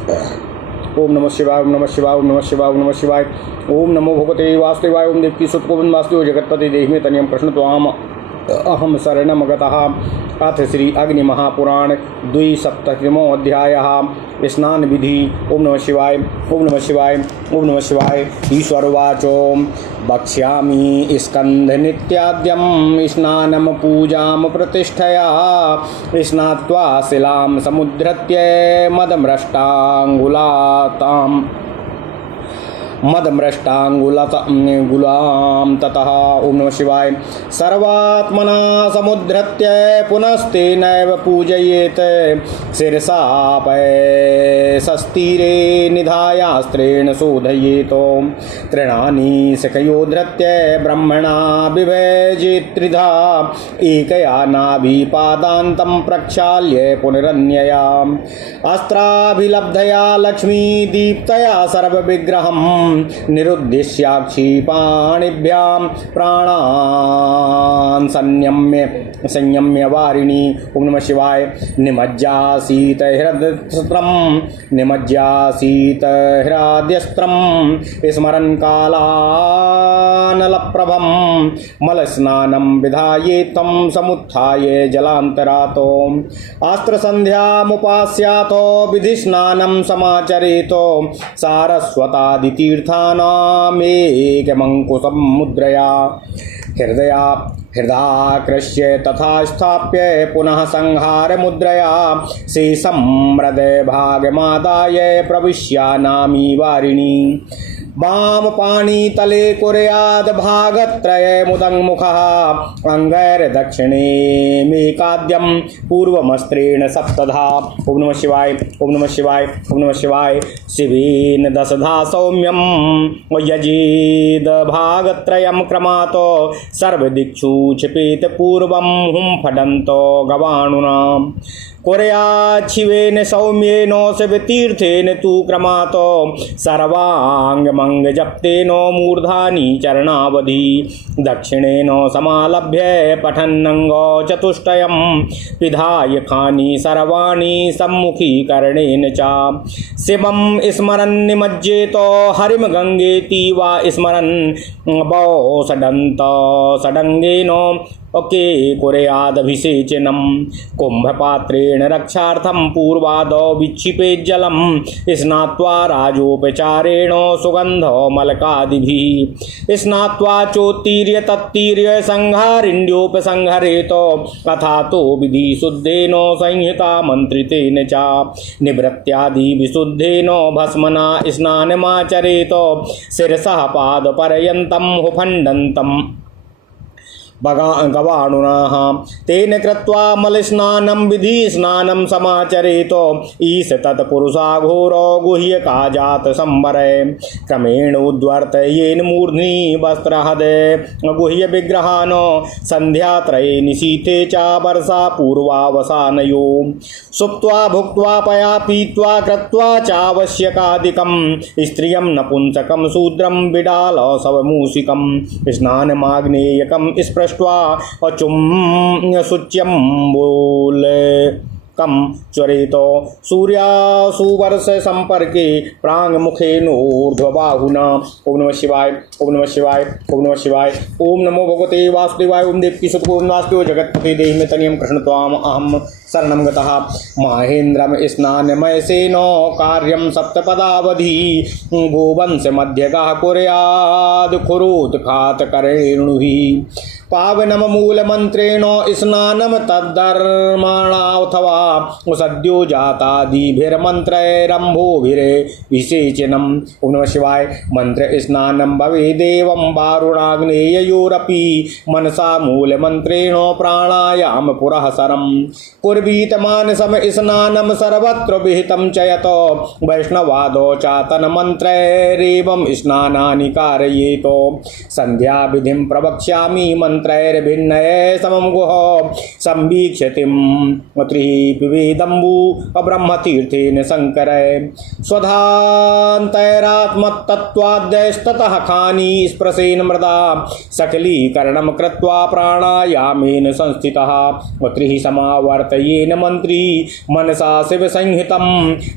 ओम नमः शिवाय, ओम नमः शिवाय, ओम नमः शिवाय, ओम नमः शिवाय। ओम नमो भगवते वासुदेवाय। ओम देवकी सुत गोविंद वासुदेव जगतपति देहि में तनियम कृष्ण त्वाम अहम शरणम गतः। अथ श्री अग्नि महापुराण द्विसप्ततितमो अध्यायः स्नान विधि। ओम नमः शिवाय, ओम नमः शिवाय, ओम नमः शिवाय। ईश्वरवाचो वक्ष्यामि स्कंध नित्याद्यं स्नानं पूजां प्रतिष्ठया स्नात्वा शिलां समुद्धृत्य मदमृष्टांगुलां ततः। ओम नमः शिवाय। सर्वात्मना समुद्धृत्य पुनस्तेनैव पूजयेत् शिरसापैशस्तीरे निधायास्त्रेण शोधयेत्। तृणानि शिखयोद्धृत्य ब्रह्मणा विभजेत् त्रिधा एकया नाभिपादान्तं प्रक्षाल्य पुनरन्यया अस्त्राभिलब्धया लक्ष्मी दीप्तया सर्वविग्रहम् निरुद्दिश्याक्षी पाणिभ्यां प्राणान् संयम्य वारिणी। ओम नमः शिवाय। निमज्जासीत हृदयस्त्रं स्मरन् कालानलप्रभं मलस्नानं विधायेत्तं समुत्थाय जलान्तरातो अस्त्रसन्ध्यामुपास्यातो विधिस्नानं समाचरेतो सारस्वतादितीर्थानामेकमङ्कुशं मुद्रया हृदाकृष्य तथा स्थाप्य पुनः संहार मुद्रया शेषं हृदय भागमादाय प्रविश्यानामी वारिणी। वाम पाणी तले कुर्याद भागत्रय मुदङ्मुखः अंगैर्दक्षिणे मेकाद्यं पूर्वमस्त्रेण सप्तधा। ओम नमः शिवाय, ओम नमः शिवाय, ओम नमः शिवाय। शिवेन दशधा सौम्यं यजेद भागत्रयं क्रमातो सर्वदिक्षु क्षिपेत पूर्वं हुं फडन्तो गवाणुनाम् कुर्याच्छिवेन सौम्येन शिवतीर्थेन तु क्रमातो सर्वांगमंग जप्तेनो मूर्धानि चरणावधि दक्षिणेन समालभ्य पठन्नंगो चतुष्टयं पिधाय खानि सर्वाणि सम्मुखीकरणेन च शिवं स्मरन् निमज्जेतो हरिं गंगेति वा स्मरन् वौ षडंगेन ओके कुर्यादभिषेचनं कुंभपात्रेण रक्षार्थं पूर्वादौ विक्षिपेत् जलं स्नात्वा राजोपचारेण सुगन्धमलकादिभिः स्नात्वा चोत्तीर्य तत्तीर्य संहारिण्योपसंहरेतो अथातो विधिशुद्धेन संहिता मन्त्रितेन च निवृत्त्यादि विशुद्धेन भस्मना स्नानमाचरेतो शिरसः पादपर्यन्तं हुफण्डन्तं गवाणुनाः तेन कृत्वा मलस्नानं विधि स्नानं समाचरेतो ईश तत्पुरुषाघोरो गुह्यका जात संवरे क्रमेण उद्वर्तयेन मूर्ध्नि वस्त्रहदे गुह्य विग्रहान् संध्यात्रये निशीथे च वर्षा पूर्वावसानयो सुप्त्वा भुक्त्वा पया पीत्वा कृत्वा चावश्यकादिकं स्त्रियं नपुंसकं शूद्रं बिडाल शवमूषिकं स्नानमाग्नेयकं अचुम शुच्यम्बूल कम चरेतो सूर्यासुवर्ष संपर्के प्रांग मुखेनोर्ध्वबाहुना। ओम नमः शिवाय, ओम नमः शिवाय, ओम नमः शिवाय। ओम नमो भगवते वासुदेवाय। ओम देवकी सुत गोविंद वासुदेव जगतपति देहि में तनियं कृष्ण त्वाम अहम शरणं गतः। महेन्द्रम स्नानमयसेनो कार्यं सप्तपदावधि गोवंश मध्यगः कुर्याद् कुरुत्खातकरेणुहि पावनम मूलमन्त्रेण स्नानं तद्धर्मणाथवा सद्यो जातादिभिर्मन्त्रैरम्भोभिर्विषेचनम्। ओम नमः शिवाय। मंत्र स्नानं भवेदेवं वारुणाग्नेययोरपि मनसा मूलमन्त्रेण प्राणायाम पुरःसरं कुर्वीत मानसम स्नानं सर्वत्र विहितं च यतो वैष्णवादो चातन मंत्रैरेवं स्नानानि कारयेतो संध्या विधिं प्रवक्ष्यामि मंत्रैर्भिन्नये समं गुह संवीक्षतिं त्रिपिबेदम्बु ब्रह्मतीर्थेन शंकरै स्वधान्तैरात्मतत्त्वाद्यस्ततः खानि स्पृशेन मृदा सकलीकरणं कृत्वा प्राणायामेन संस्थितः त्रिः समावर्तयेत् येन मंत्री मनसा शिव संहितम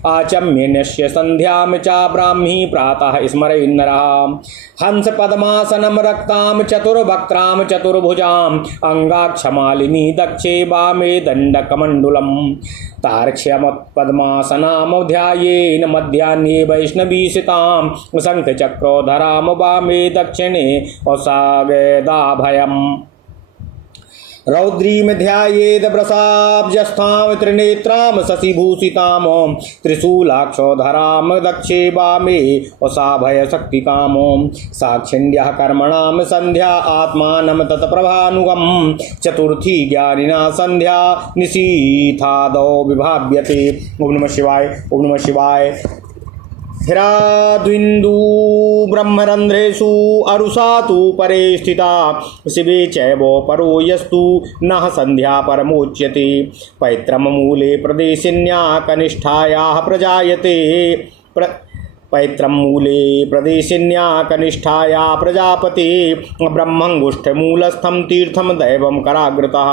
आचम्य नश्य संध्याम चा ब्राह्मी प्रातः स्मरेन्नरः हंस पद्मासनम रक्ताम चतुर्वक्त्राम चतुर्भुजाम अंगाक्षमालिनी दक्षे वामे दंडकमंडुलम तार्क्ष्यमत्पद्मासनाम ध्यायेन मध्याह्ने वैष्णवीसितां शंखचक्रोधराम वामे दक्षिणे औसागदाभयम् रौद्रीं ध्यायेद वृषाब्जस्थां त्रिनेत्रां शशिभूषितां त्रिशूलाक्षोधरां दक्षे वामे वसाभयशक्तिकां साक्षिण्यः कर्मणां संध्या आत्मानं तत्प्रभानुगं चतुर्थी ज्ञानिना संध्या निशीथादौ विभाव्यते। ओम नमः शिवाय। ओम नमः शिवाय। हिराद्विन्दु ब्रह्मरन्ध्रेषु अरुषातु परे स्थिता शिवे चैव परो यस्तु नः संध्या परमोच्यते पैत्रमूले प्रदेशिन्या कनिष्ठायाः प्रजायते पैत्रमूले प्रदेशिन्या कनिष्ठाया प्रजापति ब्रह्मंगुष्ठमूलस्थं तीर्थम दैवं कराग्रतः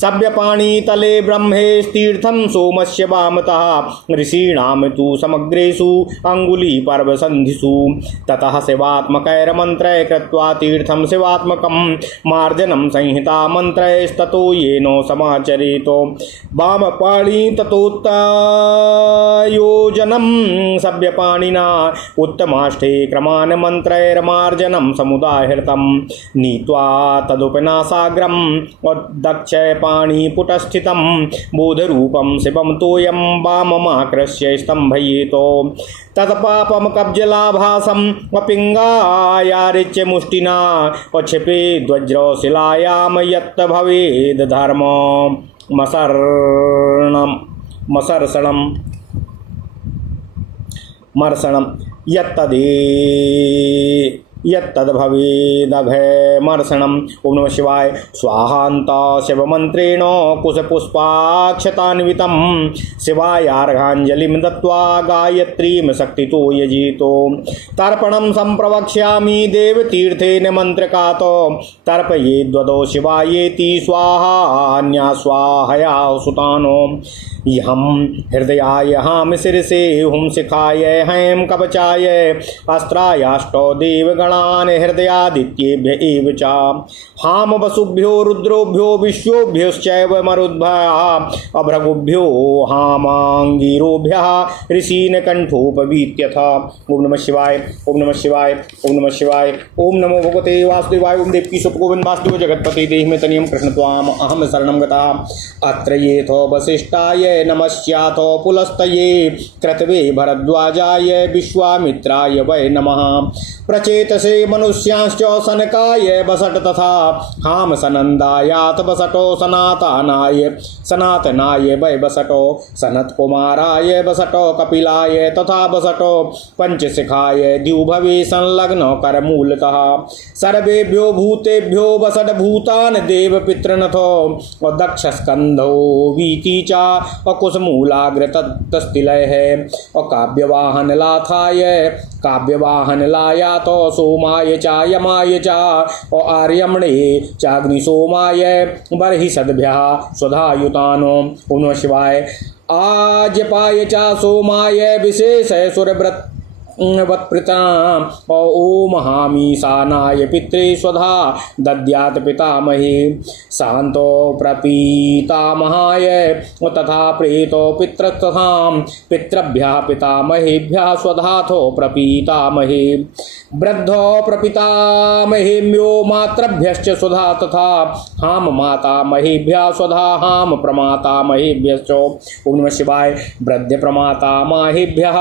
सव्यपाणितले ब्रह्मेस्तीर्थं सोमस्य वामतः ऋषीणां तु समग्रेषु अङ्गुलीपर्वसन्धिषु ततः शिवात्मकैर्मन्त्रैः कृत्वा तीर्थं शिवात्मकं मार्जनं संहिता मन्त्रैस्ततो येनो समाचरेतो वामपाणि ततोत्तयोजनं सव्यपाणिना उत्तमाष्टे क्रमान मंत्रैर्मार्जनं समुदाहृतं नीत्वा तदुपनासाग्रं दक्षपाणिपुटस्थितं बोधरूपं शिवं तोयं वाममाकृष्य स्तम्भयेतो तत्पापं कब्जलाभासं पिङ्गायारिच्य मुष्टिना क्षिपेद्वज्रशिलायां यत् भवेद् धर्म मर्षणं यत्तद्भवेदघमर्षणम्। ओम नमः शिवाय। स्वाहान्त शिवमन्त्रेण कुशपुष्पाक्षतान्वितं शिवायार्घाञ्जलिं दत्त्वा गायत्रीं शक्तितो यजितो तर्पणं सम्प्रवक्ष्यामि देवतीर्थेन मन्त्रकातो तर्पयेद्वदो शिवायेति स्वाहान्यास्वाहया सुतानो इहं हृदयाय हां शिरसे हुं शिखाय हैं कवचाय अस्त्रायाष्टौ देवगणान् हृदयादित्येभ्य एव च हां वसुभ्यो रुद्रोभ्यो विश्वोभ्योश्चैव मरुद्भ्यः अभ्रगुभ्यो हामाङ्गिरोभ्यः ऋषीन् कण्ठोपवीत्यथ। ओम नमः शिवाय। ओम नमः शिवाय। ओम नमः शिवाय। ओम नमो भगवते वासुदेवाय। ओम देवकी सुतगोविन्द वासुदेव जगत्पते देहि मे तनियं कृष्ण त्वाम अहं शरणं गतः अत्र येथो वसिष्ठाय नमस्याथो पुलस्तये क्रतवे भरद्वाजाय विश्वामित्राय वै नमः प्रचेतसे मनुष्यांश्च सनकाय वसट तथा हाम सनन्दायात वसटो सनातनाय वै वसटो सनत्कुमाराय वसटो कपिलाय तथा वसटो पंचशिखाय द्युभवे संलग्नो करमूलतः सर्वेभ्यो भूतेभ्यो वसट भूतान देव पितृनथो दक्षस्कंधो वीति चा कुसमूलाग्रतस्तिलय है और काव्यवाहन लाया तो सोमाय चा यमाय चा और आर्यमणे चाग्निसोमाय बर्हि सद्भ्यः स्वधायुतानो। ओम नमः शिवाय। आज्यपाय चा सोमाय विशेष सुरव्रत वत्प्रताम ओम हामीशानाय पित्रे स्वधा दद्यात् पितामहे शांतो प्रपीतामहाय तथा प्रेतो पितृतथां पितृभ्यः पितामहेभ्यः स्वधाथो प्रपीतामहे वृद्धो प्रपितामहेभ्यो मातृभ्यश्च स्वधा तथा हाम मातामहेभ्यः स्वधा हाम प्रमातामहेभ्यश्च। ओम नमः शिवाय। वृद्ध प्रमातामहेभ्यः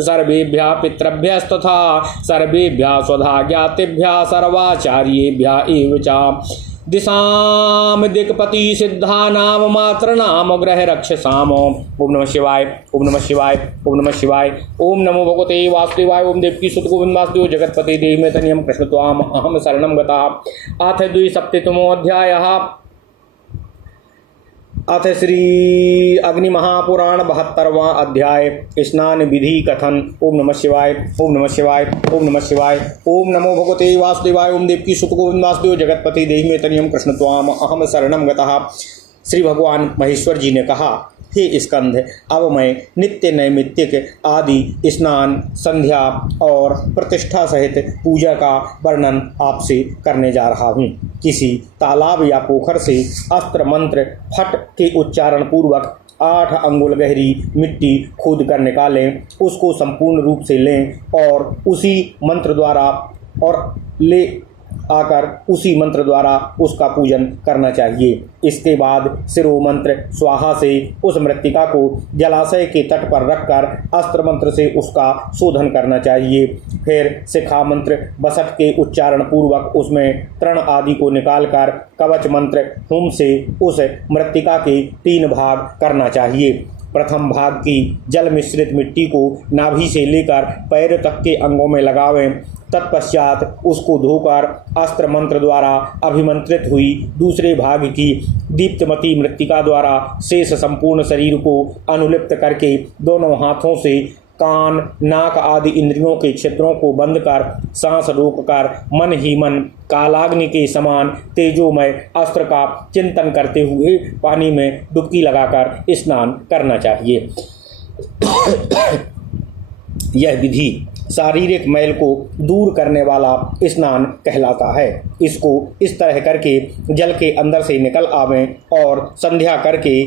सर्वेभ्यः पितृभ्यस्तथा सर्वेभ्यः स्वधा ज्ञातिभ्यः सर्वाचार्येभ्यः एव च दिशाम दिक्पति सिद्धानाम मातृनाम ग्रह रक्षसाम। ओम नमः शिवाय। ओम नमः शिवाय। ओम नमः शिवाय। ओम नमो भगवते वासुदेवाय। ओम देवकी सुत गोविंद वासुदेव जगत्पति देहि मे तनियं कृष्ण त्वाम अहं शरणं गतः। अथ द्विसप्ततितमोऽध्यायः। अथ श्री अग्नि महापुराण 72वां अध्याय स्नान विधि कथन। ओम नमः शिवाय। ओम नमः शिवाय। ओम नमः शिवाय। ओम नमो भगवते वासुदेवाय। ओम देवकी सुत गोविंद वासुदेव जगत्पति देहि मे तनियं कृष्ण त्वाम अहं शरणं गतः। श्री भगवान महेश्वर जी ने कहा, हे स्कंद, अब मैं नित्य नैमित्तिक आदि स्नान, संध्या और प्रतिष्ठा सहित पूजा का वर्णन आपसे करने जा रहा हूँ। किसी तालाब या पोखर से अस्त्र मंत्र फट के उच्चारण पूर्वक 8 अंगुल गहरी मिट्टी खोद कर निकालें, उसको संपूर्ण रूप से लें और उसी मंत्र द्वारा उसका पूजन करना चाहिए। इसके बाद शिरो मंत्र स्वाहा से उस मृत्तिका को जलाशय के तट पर रखकर अस्त्र मंत्र से उसका शोधन करना चाहिए। फिर शिखा मंत्र बसठ के उच्चारण पूर्वक उसमें तृण आदि को निकालकर कवच मंत्र होम से उस मृत्तिका के 3 भाग करना चाहिए। प्रथम भाग की जल मिश्रित मिट्टी को नाभि से लेकर पैर तक के अंगों में लगावें। तत्पश्चात उसको धोकर अस्त्र मंत्र द्वारा अभिमंत्रित हुई दूसरे भाग की दीप्तमती मृत्तिका द्वारा शेष संपूर्ण शरीर को अनुलिप्त करके दोनों हाथों से कान, नाक आदि इंद्रियों के क्षेत्रों को बंद कर सांस रोककर मन ही मन कालाग्नि के समान तेजोमय अस्त्र का चिंतन करते हुए पानी में डुबकी लगाकर स्नान करना चाहिए। यह विधि शारीरिक मैल को दूर करने वाला स्नान कहलाता है। इसको इस तरह करके जल के अंदर से निकल आवें और संध्या करके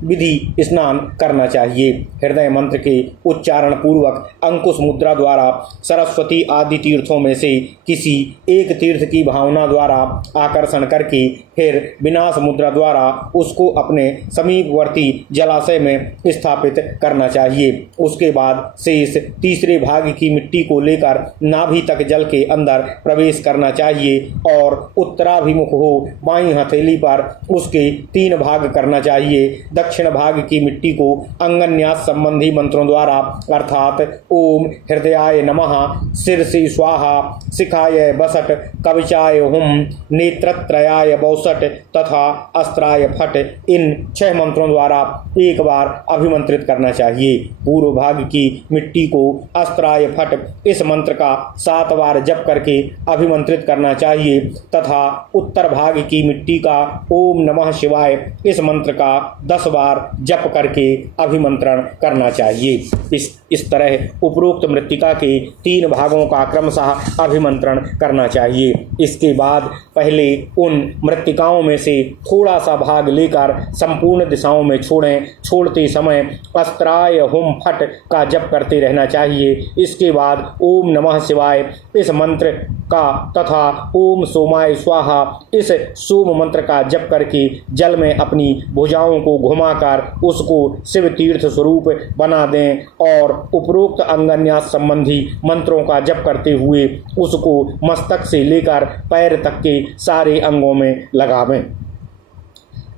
विधि स्नान करना चाहिए। हृदय मंत्र के उच्चारण पूर्वक अंकुश मुद्रा द्वारा सरस्वती आदि तीर्थों में से किसी एक तीर्थ की भावना द्वारा आकर्षण करके फिर विनाश मुद्रा द्वारा उसको अपने समीपवर्ती जलाशय में स्थापित करना चाहिए। उसके बाद शेष तीसरे भाग की मिट्टी को लेकर नाभि तक जल के अंदर प्रवेश करना चाहिए और उत्तराभिमुख हो बाईं हथेली पर उसके 3 भाग करना चाहिए। दक्षिण भाग की मिट्टी को अंगन्यास संबंधी मंत्रों द्वारा अर्थात ओम हृदयाय नमः, शीर्षि स्वाहा, शिखाय बसट, कवचाय हुम, नेत्रत्रयाय बौसट तथा अस्त्राय फट, इन 6 मंत्रों द्वारा एक बार अभिमंत्रित करना चाहिए। पूर्व भाग की मिट्टी को अस्त्राय फट इस मंत्र का 7 बार जप करके अभिमंत्रित करना चाहिए तथा उत्तर भाग की मिट्टी का ओम नमः शिवाय इस मंत्र का 10 बार जप करके अभिमंत्रण करना चाहिए। इस तरह उपरोक्त मृत्तिका के 3 भागों का क्रमशः अभिमंत्रण करना चाहिए। इसके बाद पहले उन मृत्तिकाओं में से थोड़ा सा भाग लेकर संपूर्ण दिशाओं में छोड़ें। छोड़ते समय अस्त्राय हुम फट का जप करते रहना चाहिए। इसके बाद ओम नमः शिवाय इस मंत्र का तथा ओम सोमाय स्वाहा इस सोम मंत्र का जप करके जल में अपनी भुजाओं को घुमाकर उसको शिव तीर्थ स्वरूप बना दें और उपरोक्त अंगन्यास संबंधी मंत्रों का जप करते हुए उसको मस्तक से लेकर पैर तक के सारे अंगों में लगावें।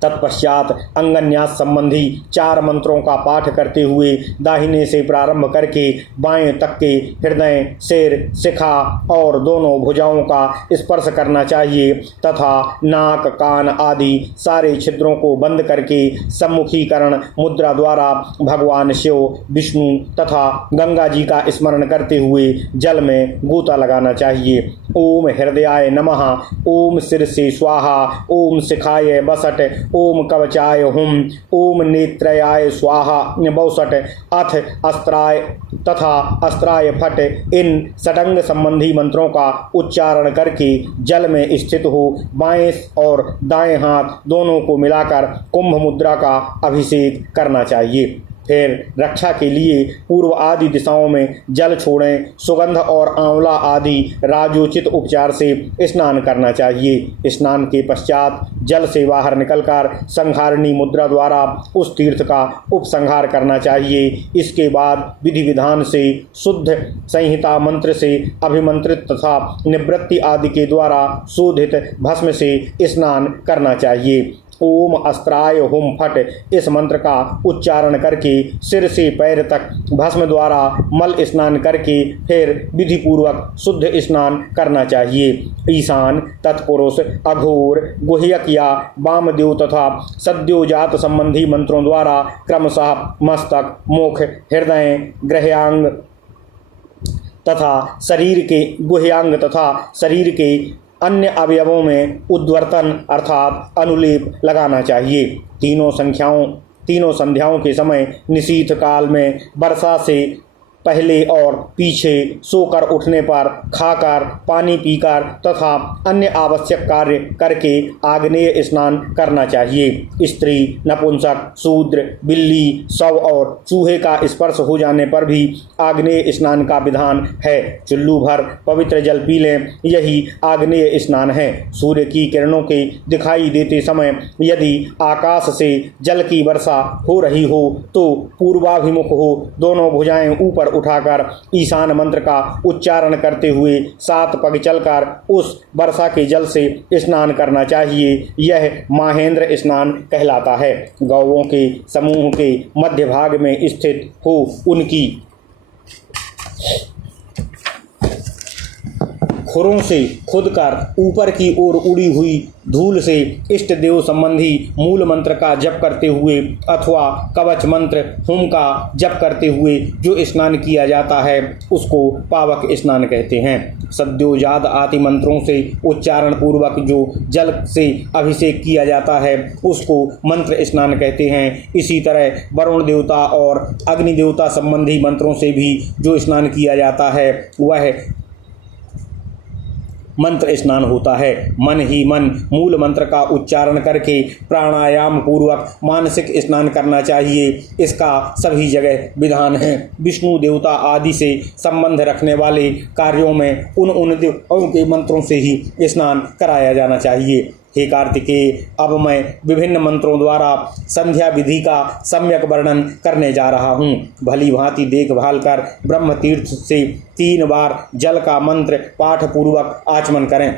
तत्पश्चात अंगन्यास संबंधी 4 मंत्रों का पाठ करते हुए दाहिने से प्रारंभ करके बाएं तक के हृदय, सिर, शिखा और दोनों भुजाओं का स्पर्श करना चाहिए तथा नाक, कान आदि सारे छिद्रों को बंद करके सम्मुखीकरण मुद्रा द्वारा भगवान शिव, विष्णु तथा गंगा जी का स्मरण करते हुए जल में गोता लगाना चाहिए। ओम हृदयाय नमः, ओम शीर्षे स्वाहा, ओम शिखाय बसट, ओम कवचाय हुम, ओम नेत्रयाय स्वाहा बौसट, अथ अस्त्राय तथा अस्त्राय फट, इन षडंग संबंधी मंत्रों का उच्चारण करके जल में स्थित हो बाएं और दाएं हाथ दोनों को मिलाकर कुंभ मुद्रा का अभिषेक करना चाहिए। फिर रक्षा के लिए पूर्व आदि दिशाओं में जल छोड़ें। सुगंध और आंवला आदि राजोचित उपचार से स्नान करना चाहिए। स्नान के पश्चात जल से बाहर निकलकर संहारणी मुद्रा द्वारा उस तीर्थ का उपसंहार करना चाहिए। इसके बाद विधि विधान से शुद्ध संहिता मंत्र से अभिमंत्रित तथा निवृत्ति आदि के द्वारा शोधित भस्म से स्नान करना चाहिए। ओम अस्त्राय हुम फट इस मंत्र का उच्चारण करके सिर से पैर तक भस्म द्वारा मल स्नान करके फिर विधि पूर्वक शुद्ध स्नान करना चाहिए। ईशान, तत्पुरुष, अघोर, गुह्यक या वामदेव तथा सद्योजात संबंधी मंत्रों द्वारा क्रमशः मस्तक, मुख, हृदय, गुह्यांग तथा शरीर के अन्य अवयवों में उद्वर्तन अर्थात अनुलेप लगाना चाहिए। तीनों संध्याओं के समय निशीथ काल में वर्षा से पहले और पीछे सोकर उठने पर, खाकर, पानी पीकर तथा अन्य आवश्यक कार्य करके आग्नेय स्नान करना चाहिए। स्त्री, नपुंसक, शूद्र, बिल्ली, शव और चूहे का स्पर्श हो जाने पर भी आग्नेय स्नान का विधान है। चुल्लू भर पवित्र जल पी लें, यही आग्नेय स्नान है। सूर्य की किरणों के दिखाई देते समय यदि आकाश से जल की वर्षा हो रही हो तो पूर्वाभिमुख हो दोनों भुजाएं ऊपर उठाकर ईशान मंत्र का उच्चारण करते हुए 7 पग चलकर उस वर्षा के जल से स्नान करना चाहिए। यह माहेंद्र स्नान कहलाता है। गौओं के समूह के मध्य भाग में स्थित हो उनकी खुरों से खुदकर ऊपर की ओर उड़ी हुई धूल से इष्ट देव संबंधी मूल मंत्र का जप करते हुए अथवा कवच मंत्र हुम का जप करते हुए जो स्नान किया जाता है उसको पावक स्नान कहते हैं। सद्योजात आदि मंत्रों से उच्चारण पूर्वक जो जल से अभिषेक किया जाता है उसको मंत्र स्नान कहते हैं। इसी तरह वरुण देवता और अग्नि देवता संबंधी मंत्रों से भी जो स्नान किया जाता है वह मंत्र स्नान होता है। मन ही मन मूल मंत्र का उच्चारण करके प्राणायाम पूर्वक मानसिक स्नान करना चाहिए। इसका सभी जगह विधान है। विष्णु देवता आदि से संबंध रखने वाले कार्यों में उन देवताओं के मंत्रों से ही स्नान कराया जाना चाहिए। हे कार्तिकेय, अब मैं विभिन्न मंत्रों द्वारा संध्या विधि का सम्यक वर्णन करने जा रहा हूँ। भली भांति देखभाल कर ब्रह्म तीर्थ से 3 बार जल का मंत्र पाठ पूर्वक आचमन करें।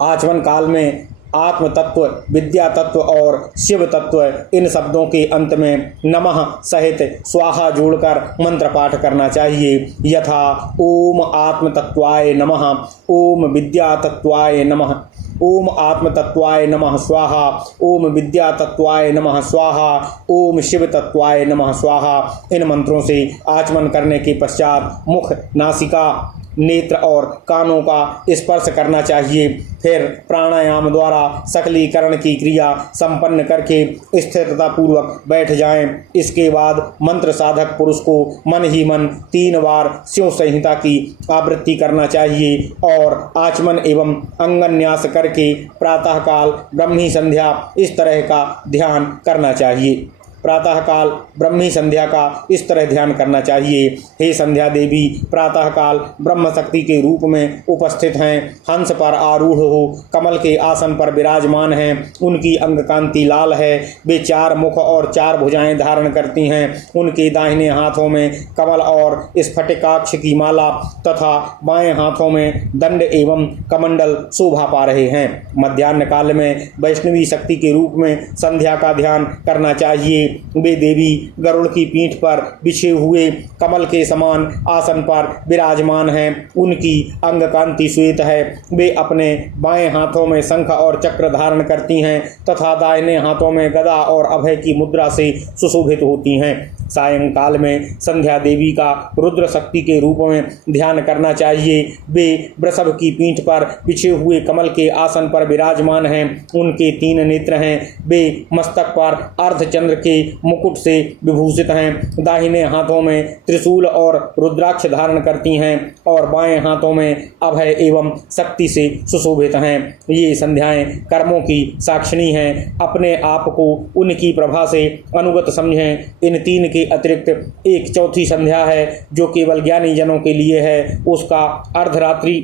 आचमन काल में आत्म तत्व, विद्या तत्व और शिव तत्व इन शब्दों के अंत में नमः सहित स्वाहा जोड़कर मंत्र पाठ करना चाहिए। यथा ओम आत्म तत्वाय नमः, ओम विद्या तत्वाय नमः, ओम आत्म तत्वाय नमः स्वाहा, ओम विद्या तत्वाय नमः स्वाहा, ओम शिव तत्वाय नमः स्वाहा। इन मंत्रों से आचमन करने के पश्चात मुख, नासिका, नेत्र और कानों का स्पर्श करना चाहिए। फिर प्राणायाम द्वारा सकलीकरण की क्रिया संपन्न करके स्थिरता पूर्वक बैठ जाएं। इसके बाद मंत्र साधक पुरुष को मन ही मन 3 बार शिव संहिता की आवृत्ति करना चाहिए और आचमन एवं अंगन्यास करके प्रातःकाल ब्रह्मी संध्या इस तरह का ध्यान करना चाहिए। प्रातःकाल ब्रह्मी संध्या का इस तरह ध्यान करना चाहिए। हे संध्या देवी, प्रातःकाल ब्रह्म शक्ति के रूप में उपस्थित हैं। हंस पर आरूढ़ हो कमल के आसन पर विराजमान हैं। उनकी अंग कांति लाल है। वे 4 मुख और 4 भुजाएं धारण करती हैं। उनके दाहिने हाथों में कमल और स्फटिकाक्ष की माला तथा बाएं हाथों में दंड एवं कमंडल शोभा पा रहे हैं। मध्याह्न काल में वैष्णवी शक्ति के रूप में संध्या का ध्यान करना चाहिए। वे देवी गरुड़ की पीठ पर बिछे हुए कमल के समान आसन पर विराजमान हैं। उनकी अंग कांति श्वेत है। वे अपने बाएं हाथों में शंख और चक्र धारण करती हैं तथा दाहिने हाथों में गदा और अभय की मुद्रा से सुशोभित होती हैं। सायंकाल में संध्या देवी का रुद्र शक्ति के रूप में ध्यान करना चाहिए। वे वृषभ की पीठ पर बिछे हुए कमल के आसन पर विराजमान हैं। उनके 3 नेत्र हैं। वे मस्तक पर अर्धचंद्र के मुकुट से विभूषित हैं। दाहिने हाथों में त्रिशूल और रुद्राक्ष धारण करती हैं और बाएं हाथों में अभय एवं शक्ति से सुशोभित हैं। ये संध्याएं कर्मों की साक्षिणी हैं। अपने आप को उनकी प्रभा से अनुगत समझें। इन 3 के अतिरिक्त एक चौथी संध्या है जो केवल ज्ञानी जनों के लिए है। उसका अर्धरात्रि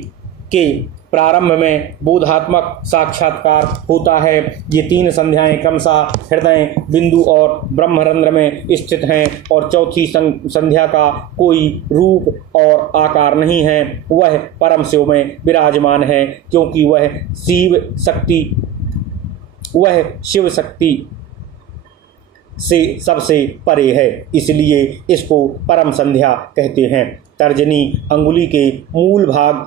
के प्रारंभ में बोधात्मक साक्षात्कार होता है। ये 3 संध्याएं क्रमशः हृदय बिंदु और ब्रह्मरंध्र में स्थित हैं और चौथी संध्या का कोई रूप और आकार नहीं है। वह परम शिव में विराजमान है क्योंकि वह शिव शक्ति से सबसे परे है, इसलिए इसको परम संध्या कहते हैं। तर्जनी अंगुली के मूल भाग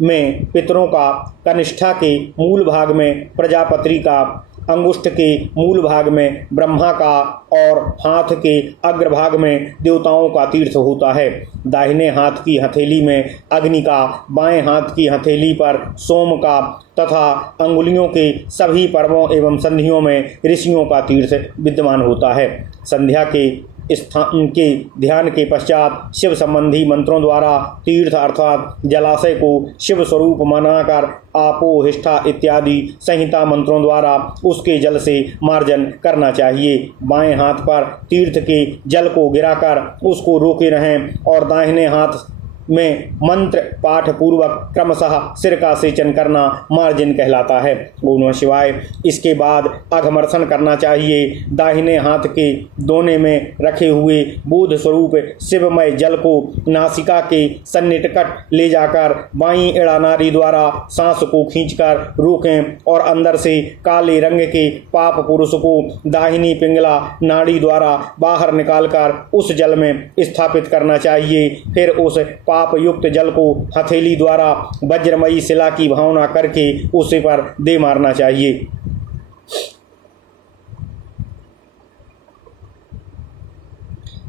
में पितरों का, कनिष्ठा के मूल भाग में प्रजापति का, अंगुष्ठ के मूल भाग में ब्रह्मा का और हाथ के अग्रभाग में देवताओं का तीर्थ होता है। दाहिने हाथ की हथेली में अग्नि का, बाएं हाथ की हथेली पर सोम का तथा अंगुलियों के सभी पर्वों एवं संधियों में ऋषियों का तीर्थ विद्यमान होता है। संध्या के स्थान के ध्यान के पश्चात शिव संबंधी मंत्रों द्वारा तीर्थ अर्थात जलाशय को शिव स्वरूप मानकर आपोहिष्ठा इत्यादि संहिता मंत्रों द्वारा उसके जल से मार्जन करना चाहिए। बाएं हाथ पर तीर्थ के जल को गिराकर उसको रोके रहें और दाहिने हाथ में मंत्र पाठ पूर्वक क्रमशः सिर का सेचन करना मार्जन कहलाता है। ओम नमः शिवाय। इसके बाद अघमर्षण करना चाहिए। दाहिने हाथ के दोने में रखे हुए बोध स्वरूप शिवमय जल को नासिका के सन्निकट ले जाकर बाईं एड़ानारी द्वारा सांस को खींचकर रोकें और अंदर से काले रंग के पाप पुरुष को दाहिनी पिंगला नाड़ी द्वारा बाहर निकालकर उस जल में स्थापित करना चाहिए। फिर उस पाप युक्त जल को हथेली द्वारा वज्रमयी शिला की भावना करके उसे पर दे मारना चाहिए।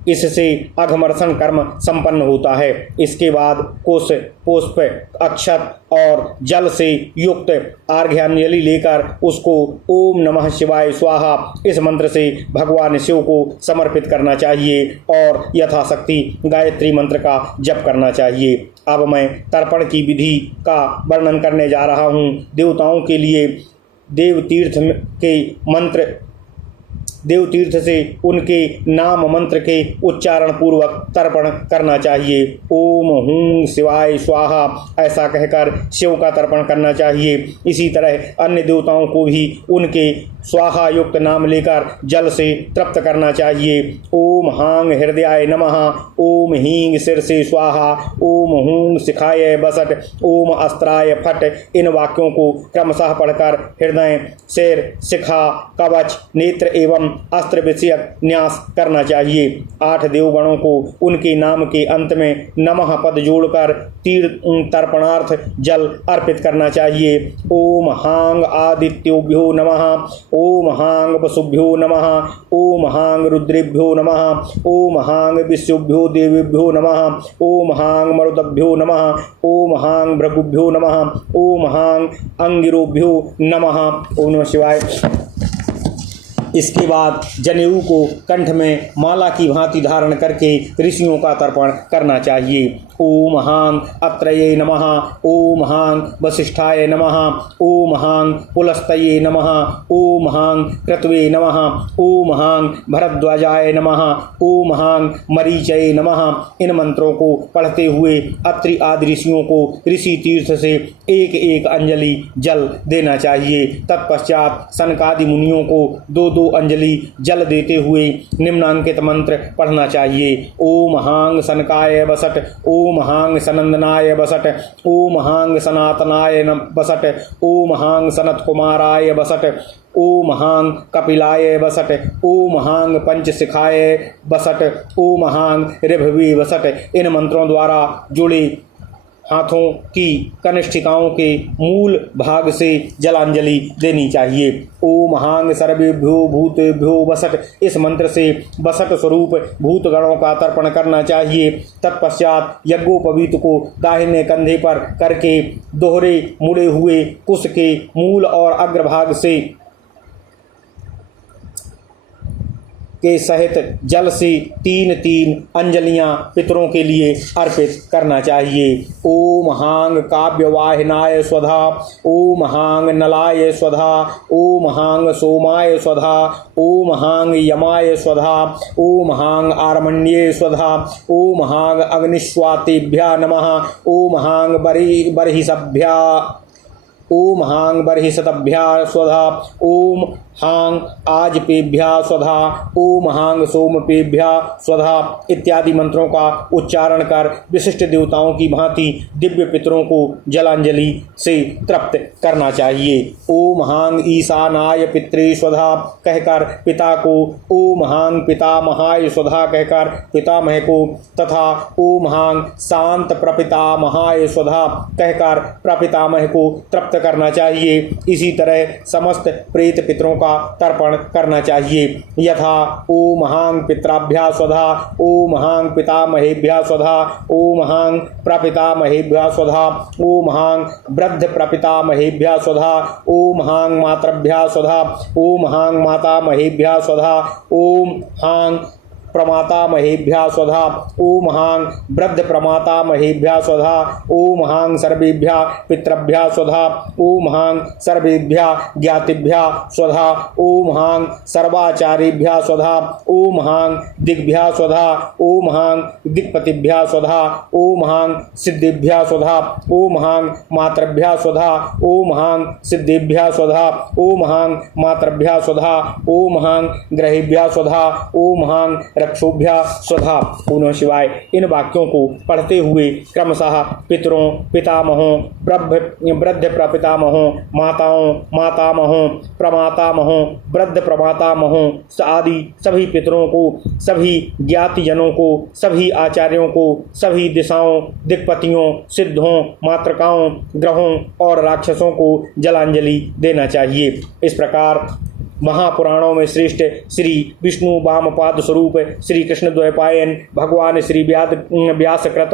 इससे अघमर्षण कर्म संपन्न होता है। इसके बाद कुश, पुष्प, अक्षत और जल से युक्त अर्घ्याञ्जलि लेकर उसको ओम नमः शिवाय स्वाहा इस मंत्र से भगवान शिव को समर्पित करना चाहिए और यथाशक्ति गायत्री मंत्र का जप करना चाहिए। अब मैं तर्पण की विधि का वर्णन करने जा रहा हूँ। देवताओं के लिए देवतीर्थ से उनके नाम मंत्र के उच्चारण पूर्वक तर्पण करना चाहिए। ओम हूं शिवाय स्वाहा ऐसा कहकर शिव का तर्पण करना चाहिए। इसी तरह अन्य देवताओं को भी उनके स्वाहा युक्त नाम लेकर जल से तृप्त करना चाहिए। ओम हांग हृदयाय नमः, ओम हींग सिर से स्वाहा, ओम हूं शिखाय बसट, ओम अस्त्राय फट। इन वाक्यों को क्रमशः पढ़कर हृदय, सिर, शिखा, कवच, नेत्र एवं अस्त्र विषयक न्यास करना चाहिए। 8 देवगणों को उनके नाम के अंत में नमः पद जोड़कर तर्पणार्थ जल अर्पित करना चाहिए। ओम हांग आदित्योभ्यो नमः, ओम हांग वसुभ्यो नमः, ओम हांग रुद्रेभ्यो नमः, ओम हांग विश्वभ्यो देवेभ्यो नमः, ओम हांग मरुदभ्यो नमः, ओम हांग भृगुभ्यो नमः, ओम हांग अंगिरोभ्यो नमः। ओम नमः शिवाय। इसके बाद जनेऊ को कंठ में माला की भांति धारण करके ऋषियों का तर्पण करना चाहिए। ओम हांग अत्रये नमः, ओम हांग वसिष्ठाय नमः, ओम हांग पुलस्तये नमः, ओम हांग क्रतवे नमः, ओम हांग भरद्वाजाय नमः, ओम हांग मरीचये नमः। इन मंत्रों को पढ़ते हुए अत्रि आदि ऋषियों को ऋषि तीर्थ से एक एक अंजलि जल देना चाहिए। तत्पश्चात सनकादि मुनियों को 2-2 अंजलि जल देते हुए निम्नांकित मंत्र पढ़ना चाहिए। ओम हांग सनकाय बसट, ओम हांग सनंदनाय बसट, ओम हांग सनातनाय बसट, ओम हांग सनत कुमाराय बसट, ओम हांग कपिलाय बसट, ओम हांग पंचशिखाय बसट, ओम हांग ऋभवे बसट। इन मंत्रों द्वारा जुड़े हाथों की कनिष्ठिकाओं के मूल भाग से जलांजलि देनी चाहिए। ओम हांग सर्वेभ्यो भूतेभ्यो वसट। इस मंत्र से वसट स्वरूप भूतगणों का तर्पण करना चाहिए। तत्पश्चात यज्ञोपवीत को दाहिने कंधे पर करके दोहरे मुड़े हुए कुश के मूल और अग्रभाग से के सहित जल से 3-3 अंजलियां पितरों के लिए अर्पित करना चाहिए। ओम हांग काव्यवाहिनाय स्वधा, ओम हांग नलाय स्वधा, ओम हांग सोमाय स्वधा, ओम हांग यमाय स्वधा, ओम हांग आर्मण्ये स्वधा, ओम हांग अग्निश्वातेभ्या नमः, ओम हांग बर्हिसभ्या, ओम हांग बर्हिसतभ्या स्वधा, ओम हांग आजपेभ्या स्वधा, ओम हांग सोमपेभ्या स्वधा इत्यादि मंत्रों का उच्चारण कर विशिष्ट देवताओं की भांति दिव्य पितरों को जलांजलि से तृप्त करना चाहिए। ओम हांग ईशानाय पित्रे स्वधा कहकर पिता को, ओम हांग पितामहाय स्वधा कहकर पितामह को तथा ओम हांग शांत प्रपितामहाय स्वधा कहकर प्रपितामह को तृप्त करना चाहिए। इसी तरह समस्त प्रेत पितरों का का तर्पण करना चाहिए। यथा ओम हां पितराभ्या स्वधा, ओम हां पितामहेभ्यः स्वधा, ओम हां प्रपितामहेभ्यः स्वधा, ओम हां वृद्ध प्रपितामहेभ्यः स्वधा, ओम हां मातृभ्यः स्वधा, ओम हां मातामहेभ्यः स्वधा, ओम हां प्रमातामहेभ्यः स्वधा, ओम हां वृद्ध प्रमातामहेभ्यः स्वधा, ओम हां सर्वेभ्यः पितृभ्यः स्वधा, ओम हां सर्वेभ्यः ज्ञातिभ्यः स्वधा, ओम हां सर्वाचार्येभ्यः स्वधा, ओम हां दिग्भ्यः स्वधा, ओम हां दिक्पतिभ्यः स्वधा, ओम हां सिद्धेभ्यः स्वधा, ओम हां मातृभ्यः स्वधा, ओम हां सिद्धेभ्यः स्वधा, ओम हां मातृभ्यः स्वधा, ओम हां ग्रहेभ्यः स्वधा, ओम हां रक्षोभ्यः स्वधा। पुनः शिवाय। इन वाक्यों को पढ़ते हुए क्रमशः पितरों, पितामहों, वृद्ध प्रपितामहों, माताओं, मातामहों, प्रमातामहों, वृद्ध प्रमातामहों आदि सभी पितरों को, सभी ज्ञातिजनों को, सभी आचार्यों को, सभी दिशाओं, दिक्पतियों, सिद्धों, मातृकाओं, ग्रहों और राक्षसों को जलांजलि देना चाहिए। इस प्रकार महापुराणों में श्रेष्ठ श्री विष्णु वामपाद स्वरूप श्री कृष्ण द्वैपायन भगवान श्री व्यासकृत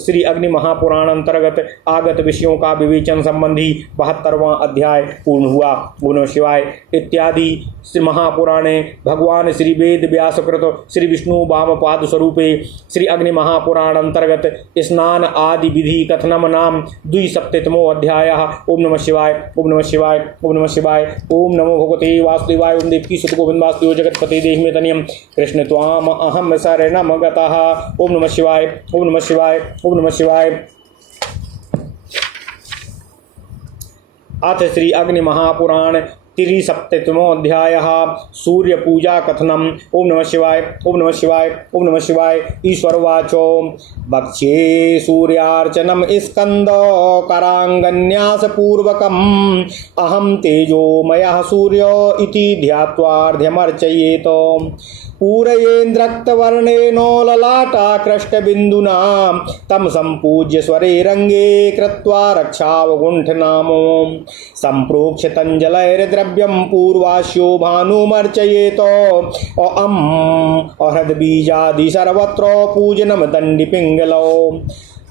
श्री अग्नि महापुराण अंतर्गत आगत विषयों का विवेचन संबंधी 72वां अध्याय पूर्ण हुआ। पुनः शिवाय। इत्यादि महापुराणे भगवान श्री वेद व्यासकृत श्री विष्णु वामपाद स्वरूपे श्री अग्नि महापुराण अंतर्गत स्नान आदि विधि कथनम नाम 270मो अध्याय। ओम नमः शिवाय। ओम नमः शिवाय। ओम नमः शिवाय। ओम नमो भगवते वासुदेवाय। ओम देवकी सुत गोविंद वासुदेव जगतपति देहिमे तनियम कृष्ण त्वाम अहम शरणम गतः। ओम नमः शिवाय। ओम नमः शिवाय। ओम नमः शिवाय। अथ श्री अग्नि महापुराण 73मो अध्याय सूर्य पूजा कथनम। ओम नमः शिवाय। ओम नमः शिवाय। ओम नमः शिवाय। ईश्वरवाचो भक्ष्ये सूर्यार्चनम स्कंदो करांगन्यास पूर्वकम अहम तेजोमयः सूर्यो इति ध्यात्वार्ध्यमर्चयेत पूरयेन्द्रक्तवर्णेनो ललाटाकृष्टबिन्दुना तं सम्पूज्य स्वरे रंगे कृत्वा रक्षावगुण्ठनामो सम्प्रोक्ष्य तञ्जलैर्द्रव्यं पूर्वास्यो भानुमर्चयेत अहृद्बीजादि सर्वत्र पूजनं दण्डिपिङ्गलौ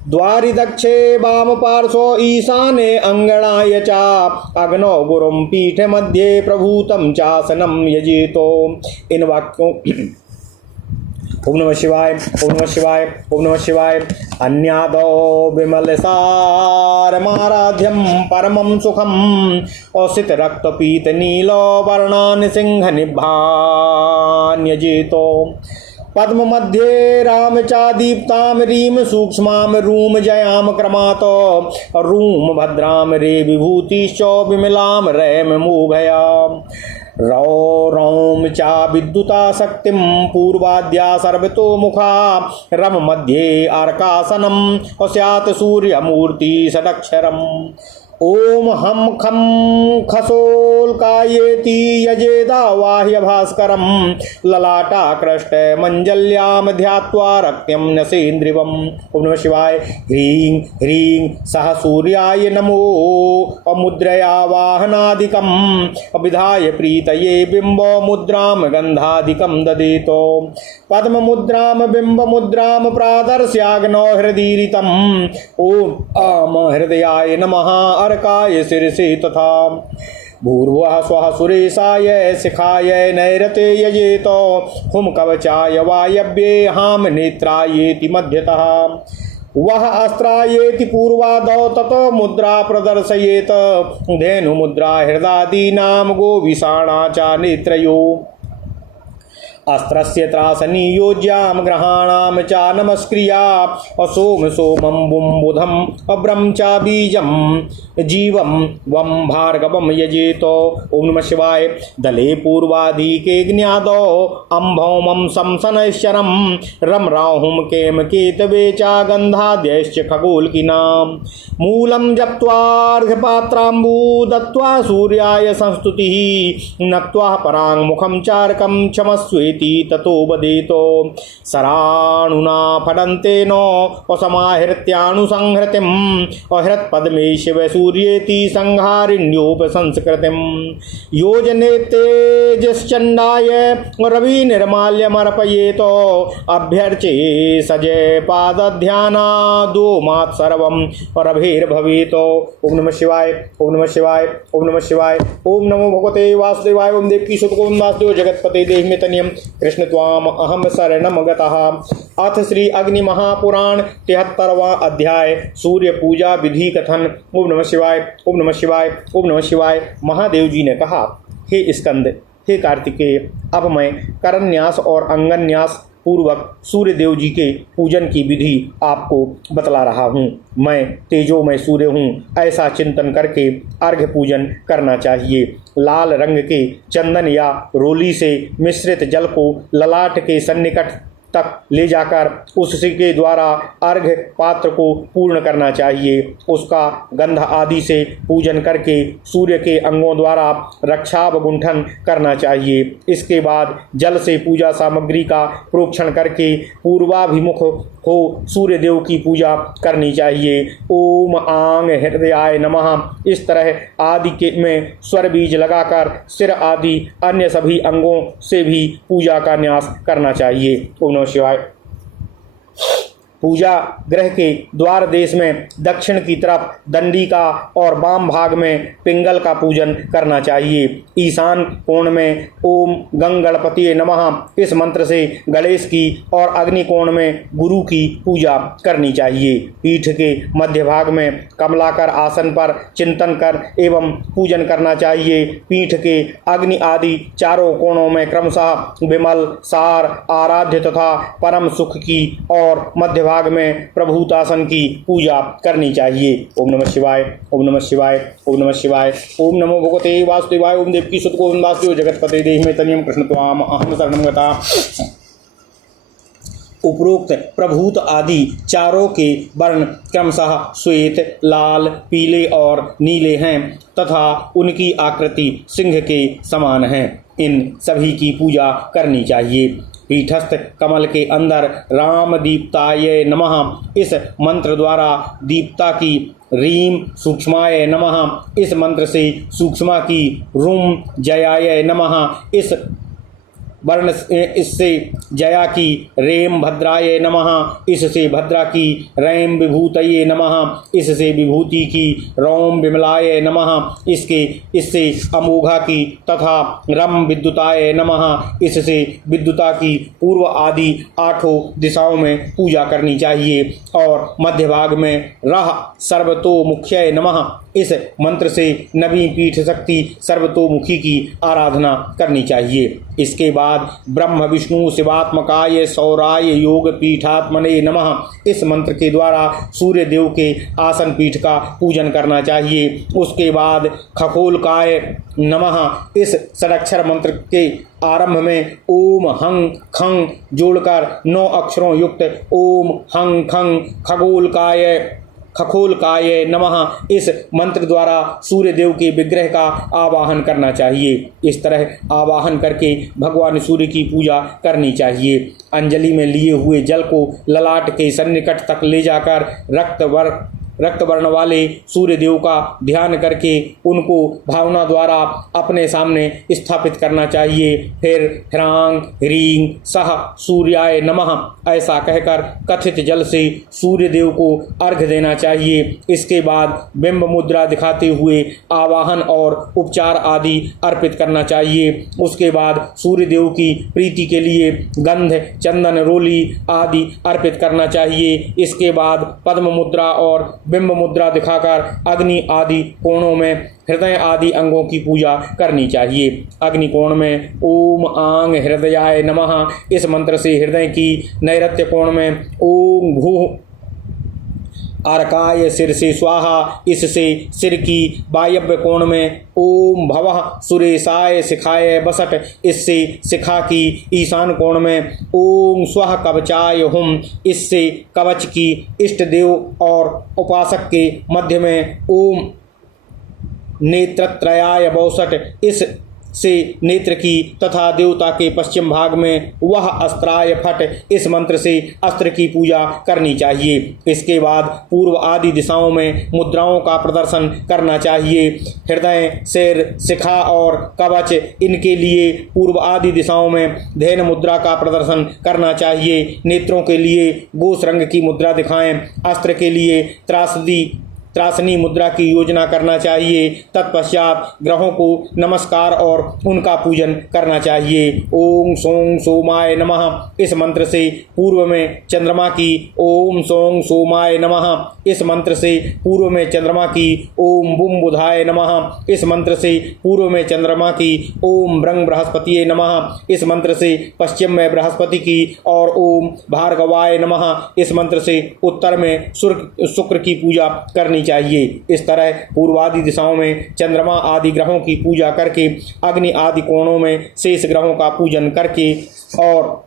द्वारि दक्षे वाम पार्श्व ईशाने अंगणाय च अग्नौ गुरुं पीठ मध्ये प्रभूतं चासनं यजेतो। इन वाक्यों ओम नमः शिवाय। ओम नमः शिवाय। ओम नमः शिवाय। अन्यादो विमलसारमाराध्यं परमं सुखं औसित रक्तपीत नीलो वर्णान् सिंह निभान्यजेतो पद्म मध्ये राम चा दीप्ताम रीम सूक्ष्माम रूम जयाम क्रमात रूम भद्राम रे विभूतिश्च विमलाम रैम मूभयाम रौ रौम चा विद्युता शक्तिम पूर्वाद्या सर्वतो मुखा रम मध्ये अर्कासनम स्यात् सूर्यमूर्ति सदक्षरम ओम हम खम खसोल्कायेति यजेदा वाह्य भास्करम ललाटाकृष्ट मंजल्याम ध्यात्वा रक्त्यम नसेन्द्रिवम। ओम नमः शिवाय। ह्रीं ह्रीं सह सूर्याय नमो मुद्रया वाहनादिकम विधाय प्रीतये बिंब मुद्राम गंधादिकम ददेतो पद्म मुद्राम बिंब मुद्राम प्रादर्श्याग्नो हृदीरितम ओम आम हृदयाय नमः अर्काय शिरसे तथा भूर्भुवः स्वः सुरेशाय शिखाय नैरते यजेत हुम कवचाय वायव्ये हाम नेत्रायेति मध्यतः वह अस्त्रायेति पूर्वादौ ततो मुद्रा प्रदर्शयेत धेनु मुद्रा हृदादीनां गोविषाणा च नेत्रयो अस्त्रस्य त्रासनी योज्याम ग्रहाणाम चा नमस्क्रिया असोम सोमं बुं बुधम अब्रम चा बीजम जीवम वम भार्गवम यजेतो। ओम नमः शिवाय। दले पूर्वाधिके ज्ञादो अम्भौमं शंसनैश्चरम रम राहुम केम केतवे चा गंधाद्यश्च खगोल्किनां मूलं जप्त्वार्घपात्राम्बू दत्त्वा सूर्याय संस्तुतिः नत्वा पराङ्मुखं चार्कं क्षमस्वे सूर्येति ततोपदेतो सराणुना फडन्ते नो असमाहृत्यानुसंहृतिम् अहृत्पद्मे शिव सूर्येति संहारिण्योपसंस्कृतिम् योजने तेजश्चण्डाय रवि निर्माल्यमर्पयेतो अभ्यर्चे सजय पादध्यानादो मात् सर्वं रभिर्भवेतो। ओम नमः शिवाय, ओम नमः शिवाय, ओम नमः शिवाय, ओम नमो भगवते वासुदेवाय। ओम देवकी सुत गोविंद वासुदेव जगतपते देहि तनियम कृष्ण त्वाम अहम शरणम गतः। अथ श्री अग्नि महापुराण 73वां अध्याय सूर्य पूजा विधि कथन। ओम नमः शिवाय, ओम नमः शिवाय, ओम नमः शिवाय। महादेव जी ने कहा, हे स्कंद, हे कार्तिकेय, अब मैं करन्यास और अंगन्यास पूर्वक सूर्य देव जी के पूजन की विधि आपको बतला रहा हूँ। मैं तेजोमय सूर्य हूँ, ऐसा चिंतन करके अर्घ्य पूजन करना चाहिए। लाल रंग के चंदन या रोली से मिश्रित जल को ललाट के सन्निकट तक ले जाकर उसके द्वारा अर्घ्य पात्र को पूर्ण करना चाहिए। उसका गंध आदि से पूजन करके सूर्य के अंगों द्वारा रक्षाबगुंठन करना चाहिए। इसके बाद जल से पूजा सामग्री का प्रोक्षण करके पूर्वाभिमुख हो सूर्य देव की पूजा करनी चाहिए। ओम आंग हृदयाय नमः। इस तरह आदि के में स्वर बीज लगाकर सिर आदि अन्य सभी अंगों से भी पूजा का न्यास करना चाहिए। ओम नमः शिवाय। पूजा गृह के द्वार देश में दक्षिण की तरफ दंडी का और वाम भाग में पिंगल का पूजन करना चाहिए। ईशान कोण में ओम गंगणपतिये नमः इस मंत्र से गणेश की और अग्नि कोण में गुरु की पूजा करनी चाहिए। पीठ के मध्य भाग में कमलाकर आसन पर चिंतन कर एवं पूजन करना चाहिए। पीठ के अग्नि आदि चारों कोणों में क्रमशः विमल, सार, आराध्य तथा परम सुख की और मध्य भाग में प्रभुतासन की पूजा करनी चाहिए। ओम नमः शिवाय, ओम नमः शिवाय, ओम नमः शिवाय। ओम नमो भगवते वासुदेवाय। ओम देवकी सुत गोविंद वासुदेव जगतपते देहि तनियम कृष्ण त्वाम अहम शरणम गतः। उपरोक्त प्रभूत आदि चारों के वर्ण क्रमशः श्वेत, लाल, पीले और नीले हैं तथा उनकी आकृति सिंह के समान है। इन सभी की पूजा करनी चाहिए। पीठस्थ कमल के अंदर राम दीप्ताय नमः इस मंत्र द्वारा दीप्ता की रीम सूक्ष्माय नमः इस मंत्र से सूक्ष्मा की रूम जयाय नमः इस वर्ण इससे जया की रेम भद्राय नमः इससे भद्रा की रैम विभूतये नमः इससे विभूति की रौम विमलाय नमः इससे अमोघा की तथा रम विद्युताय नमः इससे विद्युता की पूर्व आदि आठों दिशाओं में पूजा करनी चाहिए। और मध्य भाग में रह सर्वतोमुख्याय नमः इस मंत्र से नवी पीठ शक्ति सर्वतोमुखी की आराधना करनी चाहिए। इसके बाद ब्रह्म विष्णु शिवात्मकाय सौराय योग पीठात्मने नमः इस मंत्र के द्वारा सूर्य देव के आसन पीठ का पूजन करना चाहिए। उसके बाद खगोलकाय नमः इस षडाक्षर मंत्र के आरंभ में ओम हं खं जोड़कर 9 अक्षरों युक्त ओम हं खं खगोलकाय नमः इस मंत्र द्वारा सूर्य देव के विग्रह का आवाहन करना चाहिए। इस तरह आवाहन करके भगवान सूर्य की पूजा करनी चाहिए। अंजलि में लिए हुए जल को ललाट के सन्निकट तक ले जाकर रक्त वर्ण वाले सूर्य देव का ध्यान करके उनको भावना द्वारा अपने सामने स्थापित करना चाहिए। फिर ह्रांग ह्रीं सह सूर्याय नमः ऐसा कहकर कथित जल से सूर्य देव को अर्घ्य देना चाहिए। इसके बाद बिंब मुद्रा दिखाते हुए आवाहन और उपचार आदि अर्पित करना चाहिए। उसके बाद सूर्य देव की प्रीति के लिए गंध, चंदन, रोली आदि अर्पित करना चाहिए। इसके बाद पद्म मुद्रा और बिंब मुद्रा दिखाकर अग्नि आदि कोणों में हृदय आदि अंगों की पूजा करनी चाहिए। अग्नि कोण में ओम आंग हृदयाय नमः इस मंत्र से हृदय की नैऋत्य कोण में ओम भूः अर्काय सिर से स्वाहा इससे सिर की वायव्य कोण में ओम भवः सुरेशाय शिखाय बसट इससे शिखा की ईशान कोण में ओम स्वः कवचाय हुम इससे कवच की इष्ट देव और उपासक के मध्य में ओम नेत्रत्रयाय बौसट इस से नेत्र की तथा देवता के पश्चिम भाग में वह अस्त्राय फट इस मंत्र से अस्त्र की पूजा करनी चाहिए। इसके बाद पूर्व आदि दिशाओं में मुद्राओं का प्रदर्शन करना चाहिए। हृदय, सिर, शिखा और कवच इनके लिए पूर्व आदि दिशाओं में ध्यान मुद्रा का प्रदर्शन करना चाहिए। नेत्रों के लिए गोस रंग की मुद्रा दिखाएं। अस्त्र के लिए त्रासनी मुद्रा की योजना करना चाहिए। तत्पश्चात ग्रहों को नमस्कार और उनका पूजन करना चाहिए। ओम सों सोमाय नमः इस मंत्र से पूर्व में चंद्रमा की ओम सों सोमाय नमः इस मंत्र से पूर्व में चंद्रमा की ओम बुम बुधाय नमः इस मंत्र से पूर्व में चंद्रमा की ओम ब्रंग बृहस्पतिये नमः इस मंत्र से पश्चिम में बृहस्पति की और ओम भार्गवाय नमः इस मंत्र से उत्तर में शुक्र की पूजा करनी चाहिए। इस तरह पूर्वादि दिशाओं में चंद्रमा आदि ग्रहों की पूजा करके अग्नि आदि कोणों में शेष ग्रहों का पूजन करके और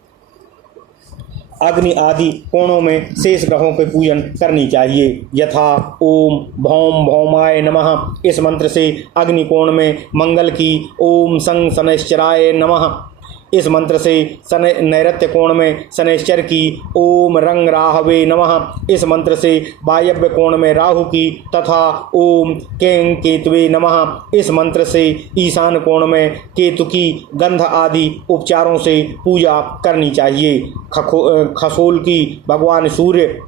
अग्नि आदि कोणों में शेष ग्रहों के पूजन करनी चाहिए। यथा ओम भौम भौमाय नमः इस मंत्र से अग्नि कोण में मंगल की ओम सं शनैश्चराय नमः इस मंत्र से नैऋत्य कोण में शनैश्चर की ओम रंग राहवे नमः इस मंत्र से वायव्य कोण में राहु की तथा ओम कें केतवे नमः इस मंत्र से ईशान कोण में केतु की गंध आदि उपचारों से पूजा करनी चाहिए। खसोल की भगवान सूर्य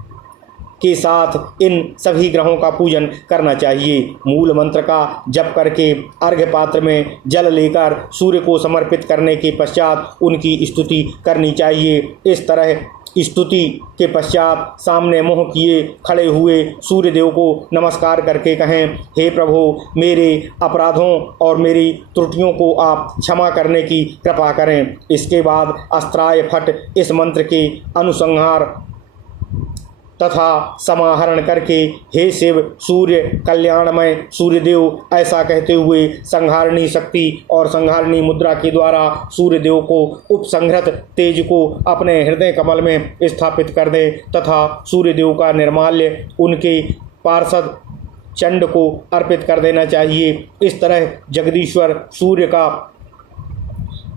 के साथ इन सभी ग्रहों का पूजन करना चाहिए। मूल मंत्र का जप करके अर्घ्य पात्र में जल लेकर सूर्य को समर्पित करने के पश्चात उनकी स्तुति करनी चाहिए। इस तरह स्तुति के पश्चात सामने मुँह किए खड़े हुए सूर्य देव को नमस्कार करके कहें, हे प्रभु, मेरे अपराधों और मेरी त्रुटियों को आप क्षमा करने की कृपा करें। इसके बाद अस्त्राय फट इस मंत्र के अनुसंहार तथा समाहरण करके हे शिव सूर्य कल्याणमय सूर्यदेव ऐसा कहते हुए संहारणी शक्ति और संहारणी मुद्रा के द्वारा सूर्यदेव को उपसंहृत तेज को अपने हृदय कमल में स्थापित कर दे तथा सूर्यदेव का निर्माल्य उनके पार्षद चंड को अर्पित कर देना चाहिए। इस तरह जगदीश्वर सूर्य का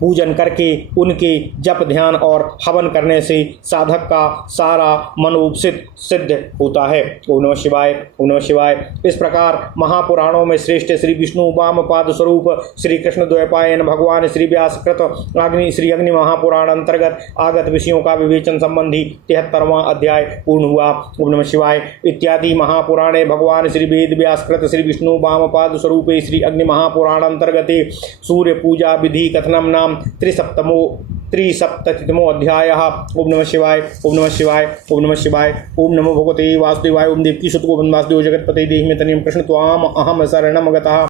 पूजन करके उनके जप ध्यान और हवन करने से साधक का सारा मनोभिष्ट सिद्ध होता है। ओम नमः शिवाय, ओम नमः शिवाय। इस प्रकार महापुराणों में श्रेष्ठ श्री विष्णु वामपाद स्वरूप श्री कृष्ण द्वैपायन भगवान श्री व्यास कृत श्री अग्नि महापुराण अंतर्गत आगत विषयों का विवेचन संबंधी 73वां अध्याय पूर्ण हुआ। ओम नमः शिवाय। इत्यादि महापुराणे भगवान श्री वेद व्यास कृत श्री विष्णु वामपाद स्वरूपे श्री अग्नि महापुराण अंतर्गते सूर्य पूजा विधि कथनम नाम त्रिसप्ततितमो अध्यायः। ओम नमः शिवाय, ओम नमः शिवाय, ओम नमः शिवाय। ओम नमो भगवते वासुदेवाय। ओम देवकी सुत गोविंद वासुदेव जगतपते देहि में तनियम कृष्ण त्वाम अहम शरणम गतः।